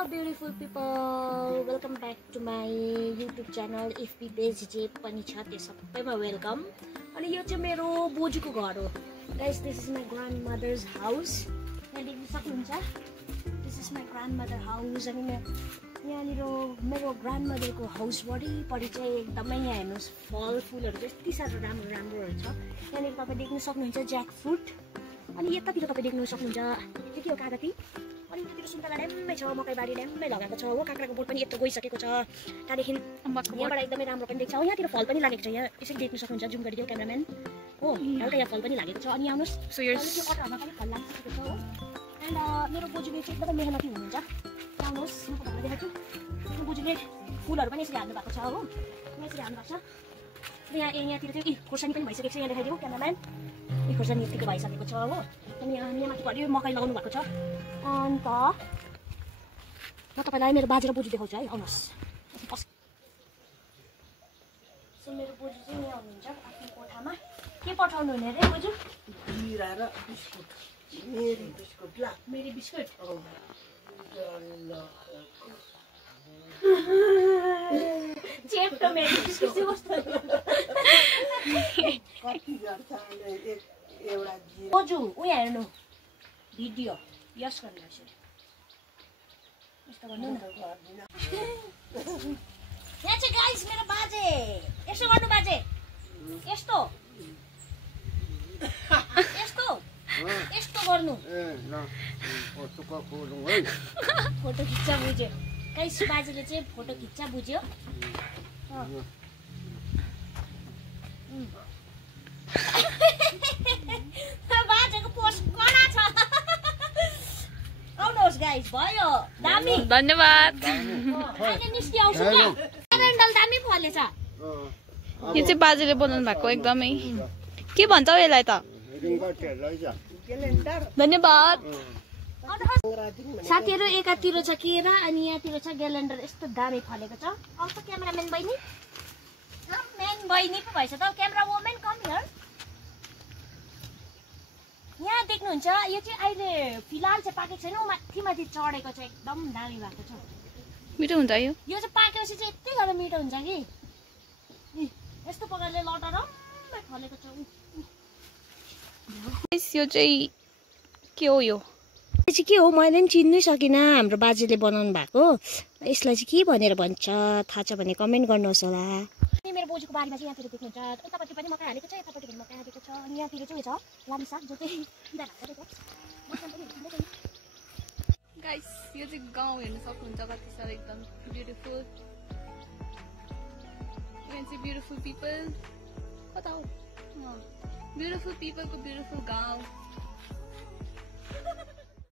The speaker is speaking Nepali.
Hello beautiful people, welcome back to my YouTube channel. FB page जे पनि छ त्यो सबैमा वेलकम. अनि यो चाहिँ मेरो बोजूको घर हो. Guys, this is my grandmother's house. यहाँ देख्न सक्नुहुन्छ. This is my grandmother house. अनि यहाँनिर मेरो ग्रान्डमदरको हाउस वरिपरि चाहिँ एकदमै यहाँ हेर्नुहोस् फलफुलहरू यति साह्रो राम्रोहरू छ. यहाँनिर तपाईँ देख्न सक्नुहुन्छ ज्याक फ्रुट. अनि यतातिर तपाईँ देख्न सक्नुहुन्छ के हो कागती. अनि यतातिर सुन्तला ड्याम्मै छ, मकैबारी ड्याम्मै लगाएको छ हो. काँक्राको बोट पनि यत्रो गइसकेको छ. त्यहाँदेखि यहाँबाट एकदमै राम्रो पनि देख्छ. यहाँतिर फल पनि लागेको छ. यहाँ यसरी देख्न सक्नुहुन्छ, जुम गरिदियो क्यामेराम्यान हो. हल्का यहाँ फल पनि लागेको छ. अनि आउनुहोस्, सो यो कटहरमा पनि फल लागिसकेको छ हो. एन्ड मेरो बोजूले चाहिँ एकदमै मेहनती हुनुहुन्छ. आउनुहोस्, म तपाईँलाई देखाउँछु. मेरो बोजूले फुलहरू पनि यसरी हाल्नु भएको छ हो. यसरी हाल्नु भएको छ. यहाँतिर चाहिँ खोर्सानी पनि भइसकेको छ. यहाँ देखाइदियो क्यामेराम्यान. खोर्सानी यतिको भइसकेको छ हो. अनि यहाँ माथि भरि मकै लगाउनु भएको छ. अन्त म तपाईँलाई मेरो बाजे र बोजू देखाउँछु है. आउनुहोस्. सो मेरो बोजू चाहिँ यहाँ हुनुहुन्छ आफ्नो कोठामा. के पठाउनु हुने अरे बोजू? जिरा र बिस्कुट. मेरी बिस्कुट ला. मेरी बिस्कुट. चेप्टो मेरी बिस्कुट चाहिँ कस्तो कति गर्छ एउटा बोजू उयो हेर्नु भिडियो यस गर्नुहोस्. यस्तो गर्नु न. यहाँ चाहिँ गाइस मेरो बाजे यसो गर्नु. बाजे यस्तो यस्तो यस्तो गर्नु. फोटो खिच्चा बुझ्यो गाइस. बाजेले चाहिँ फोटो खिच्चा बुझ्यो. बाजेको पोस्ट कडा छ. आउनुहोस् गाइस, भयो दामी. धन्यवाद. अहिले निस्किआउँछु क्या. क्यालेन्डर दामी फलेछ. यो चाहिँ बाजेले बनाउनु भएको एकदमै. के भन्छ हौ यसलाई त? धन्यवाद. साथीहरू एकातिर छ केरा अनि यहाँतिर छ ग्यालेन्डर. यस्तो दामी फलेको छ. आउँछ क्यामेराम्यान बहिनी. मेन बहिनी पो भएछ त. Camera women come here. यहाँ देख्नुहुन्छ यो चाहिँ अहिले फिलहाल चाहिँ पाकेको छैन. माथि माथि चढेको छ. एकदम दामी भएको छ. मिठो हुन्छ यो. यो चाहिँ पाकेपछि चाहिँ यति साह्रो मिठो हुन्छ कि. यस्तो प्रकारले लटरम्मै फलेको छ. यो चाहिँ के हो? यो चाहिँ के हो मैले पनि चिन्नै सकिनँ. हाम्रो बाजेले बनाउनु भएको. यसलाई चाहिँ के भनेर भन्छ थाहा छ भने कमेन्ट गर्नुहोस् होला. अनि मेरो बोजूको बारीमा चाहिँ यहाँतिर देख्नुहुन्छ यतापट्टि पनि मकै हालेको छ, यतापट्टि पनि मकै हालेको छ. अनि यहाँतिर चाहिँ छ लामी साग जो चाहिँ गाइस, यो चाहिँ गाउँ हेर्न सक्नुहुन्छ. कति साह्रो एकदम beautiful. You can see beautiful people. कता हो? ब्युटिफुल पिपलको ब्युटिफुल गाउँ.